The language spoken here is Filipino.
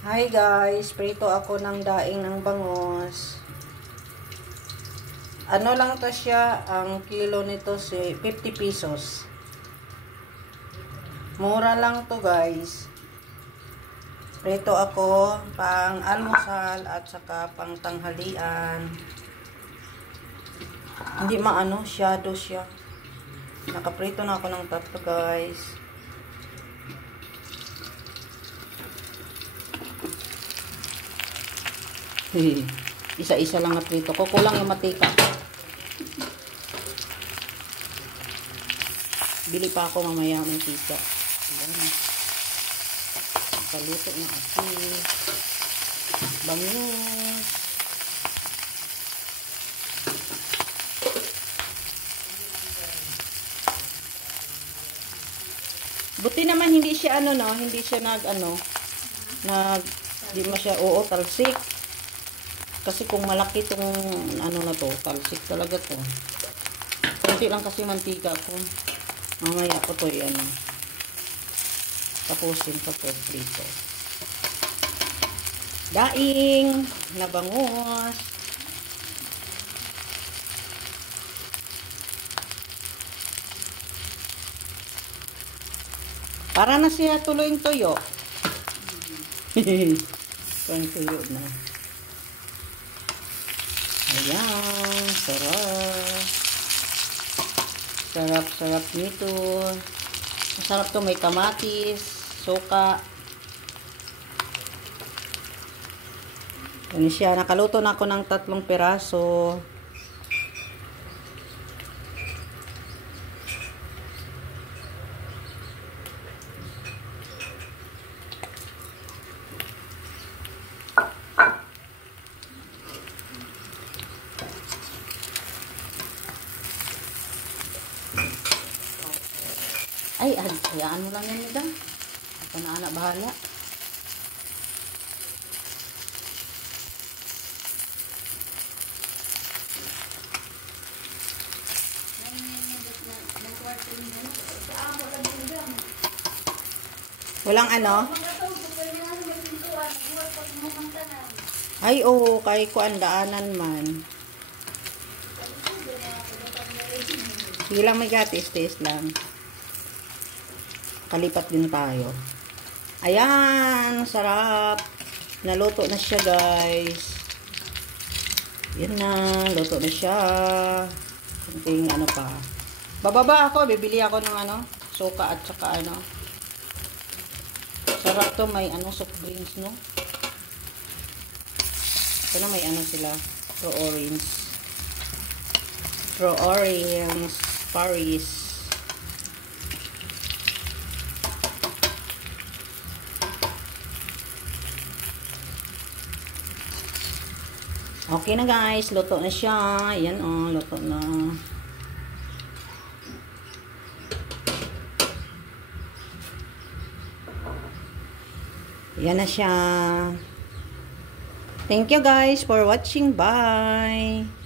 Hi guys, prito ako ng daing ng bangos. Ano lang to siya, ang kilo nito si 50 pesos. Mura lang to guys. Prito ako pang almusal at saka pang tanghalian. Hindi maano, shadow siya. Nakaprito na ako ng tatlo guys. Isa-isa lang na prito ko. Kulang yung matika. Bili pa ako mamaya ng mantika. Ayan. Kaluto na ako. Bangus. Buti naman hindi siya hindi siya hindi mo siya talsik. Kasi kung malaki tong na to, talsik talaga to. Kunti lang kasi mantika ko. Mamaya ko to tapusin ko to prito. Daing na bangus. Para na siya tuloy yung toyo. Tuloy tuyo na. Ayan, sarap. Sarap-sarap nito. Masarap to, may kamatis, suka. Yan siya, nakaluto na ako ng 3 piraso. Ay, hayaan mo lang yan nila. Ako na anak bahala. Walang Ay, oo, kay kuan daanan man. Sige lang, may gatis lang. Kalipat din tayo. Ayan, sarap. Naluto na siya, guys. Yan na, luto na siya. Kunting pa. Bababa ako, bibili ako ng suka at saka Sarap to, may soft drinks, no? Ito na may sila. Pro orange. Paris. Okay na guys, luto na siya. Ayan luto na. Ayan na siya. Thank you guys for watching. Bye!